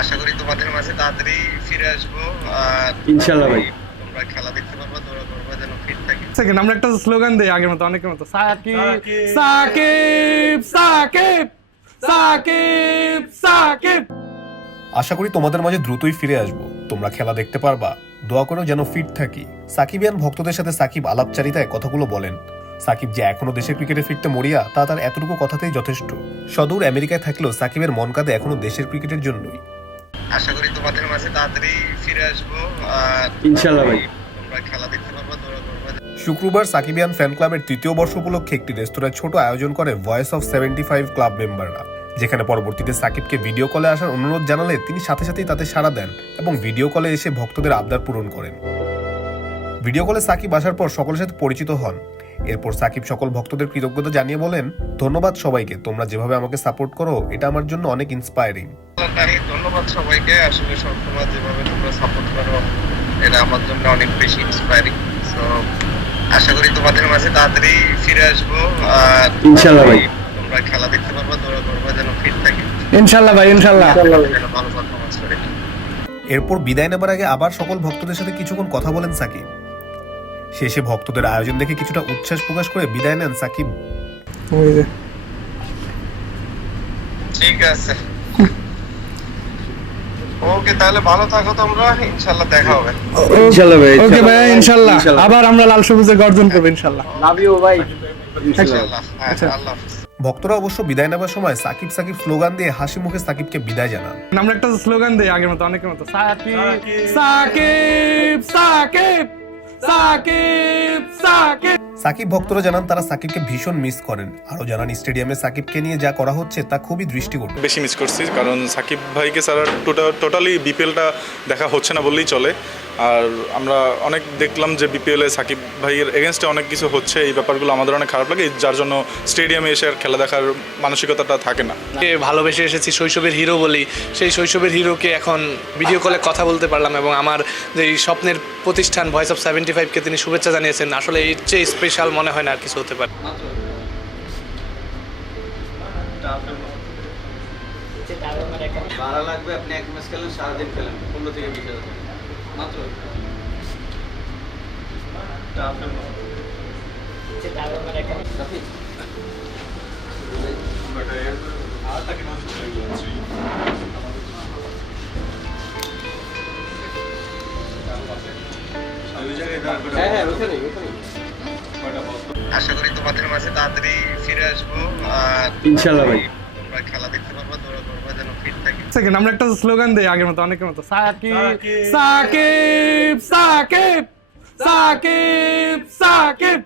আশা করি তোমাদের মাঝে তাড়াতাড়ি ফিরে আসব আর ইনশাল্লাহ ভাই। তোমরা খেলা দেখতে পারবা দৌড়া করবা যেন ফিট থাকি। সেকেন্ড আমরা একটা স্লোগান দেই আগের মতো অনেকের মতো সাকিব সাকিব সাকিব সাকিব সাকিব। আশা করি তোমাদের মাঝে দ্রুতই ফিরে আসব। তোমরা খেলা দেখতে পারবা দোয়া করো যেন ফিট থাকি। সাকিবিয়ান ভক্তদের সাথে সাকিব আলাপচারিতায় কথাগুলো বলেন। সাকিব যে এখনও দেশের ক্রিকেটে ফিরতে মরিয়া তা তার এতটুকু কথাতেই যথেষ্ট। সদূর আমেরিকায় থাকলেও সাকিবের মন কাঁদে এখনও দেশের ক্রিকেটের জন্যই। আশা করি তোমাদের মাঝে তাড়াতাড়ি ফিরে আসব। আর ইনশাল্লাহ ভাই। তোমরা খেলা দেখতে পারবা দৌড়া করবা শুক্রবার সাকিবিয়ান ফ্যান ক্লাবের তৃতীয় বর্ষ উপলক্ষে একটি রেস্তোরাঁয় ছোট আয়োজন করে voice of seventy five club মেম্বাররা যেখানে পরবর্তীতে সাকিবকে ভিডিও কলে আসার অনুরোধ জানালে তিনি সাথে সাথেই তাতে সাড়া দেন এবং ভিডিও কলে এসে ভক্তদের আবদার পূরণ করেন। ভিডিও কলে সাকিব আসার পর সকলের সাথে পরিচিত হন। এরপর সাকিব সকল ভক্তদের কৃতজ্ঞতা জানিয়ে বলেন ধন্যবাদ সবাইকে তোমরা যেভাবে আমাকে সাপোর্ট করো এটা আমার জন্য অনেক ইন্সপায়ারিং ধন্যবাদ সবাইকে আসলে সবসময় যেভাবে তোমরা সাপোর্ট করো এটা আমার জন্য অনেক বেশি ইন্সপায়ারিং সো আশা করি তোমাদের মাঝে তাড়াতাড়ি ফিরে আসব আর ইনশাল্লাহ ভাই। তোমরা খেলা দেখতে পারবা দৌড়া করবা যেন ফিট থাকি। ইনশাল্লাহ ভাই ভালো পারফরমেন্স করে। এরপর বিদায় নেবার আগে আবার সকল ভক্তদের সাথে কিছুক্ষণ কথা বলেন সাকিব। শেষে ভক্তদের আয়োজন দেখে কিছুটা উচ্ছ্বাস প্রকাশ করে বিদায় নেন সাকিব। ঠিক আছে। ওকে তাহলে ভালো থাকো তোমরা। ইনশাল্লাহ দেখা হবে। ইনশাল্লাহ ভাই ওকে ভাই ইনশাল্লাহ। আবার আমরা লাল সবুজে গর্জন করব ইনশাল্লাহ। লাভ ইউ ভাই ইনশাল্লাহ হ্যাঁ আচ্ছা। আল্লাহ ভক্তরা অবশ্য বিদায় নেবার সময় সাকিব সাকিব স্লোগান দিয়ে হাসি মুখে সাকিবকে বিদায় জানান। আমরা একটা স্লোগান দেই আগের মতো অনেকের মতো সাকিব। সাকিব সাকিব। সাকিব সাকিব সাকিব ভক্তরা জানান তারা সাকিবকে ভীষণ মিস করেন। আরও জানান স্টেডিয়ামে সাকিবকে নিয়ে যা করা হচ্ছে তা খুবই দৃষ্টিকটু। বেশি মিস করছি কারণ সাকিব ভাইকে ছাড়া টোটালি বিপিএলটা দেখা হচ্ছে না বললেই চলে। আর আমরা অনেক দেখলাম যে বিপিএলে সাকিব ভাইয়ের এগেনস্টে অনেক কিছু হচ্ছে এই ব্যাপারগুলো আমাদের অনেক খারাপ লাগে যার জন্য স্টেডিয়ামে এসে আর খেলা দেখার মানসিকতাটা থাকে না। কে ভালোবেসে এসেছি শৈশবের হিরো বলি সেই শৈশবের হিরোকে এখন ভিডিও কলে কথা বলতে পারলাম এবং আমার যে এই স্বপ্নের প্রতিষ্ঠান ভয়েস অফ সেভেন্টি ফাইভকে তিনি শুভেচ্ছা জানিয়েছেন আসলে এর চেয়ে স্পেশাল মনে হয় না আর কিছু হতে পারে ভাড়া লাগবে আপনি এক ম্যাচ খেলেন সারাদিন খেলেন পনেরো থেকে বিশ হাজার। মাত্র? হ্যাঁ হ্যাঁ ওখানেই ওখানেই আশা করি তোমাদের মাঝে তাড়াতাড়ি ফিরে আসব আর ইনশাল্লাহ ভাই। তোমরা খেলা দেখতে পারবা দৌড়া করবা যেন ফিট থাকি সেকেন্ড আমরা একটা স্লোগান দেই আগের মতো অনেকের মতো সাকিব সাকিব সাকিব সাকিব সাকিব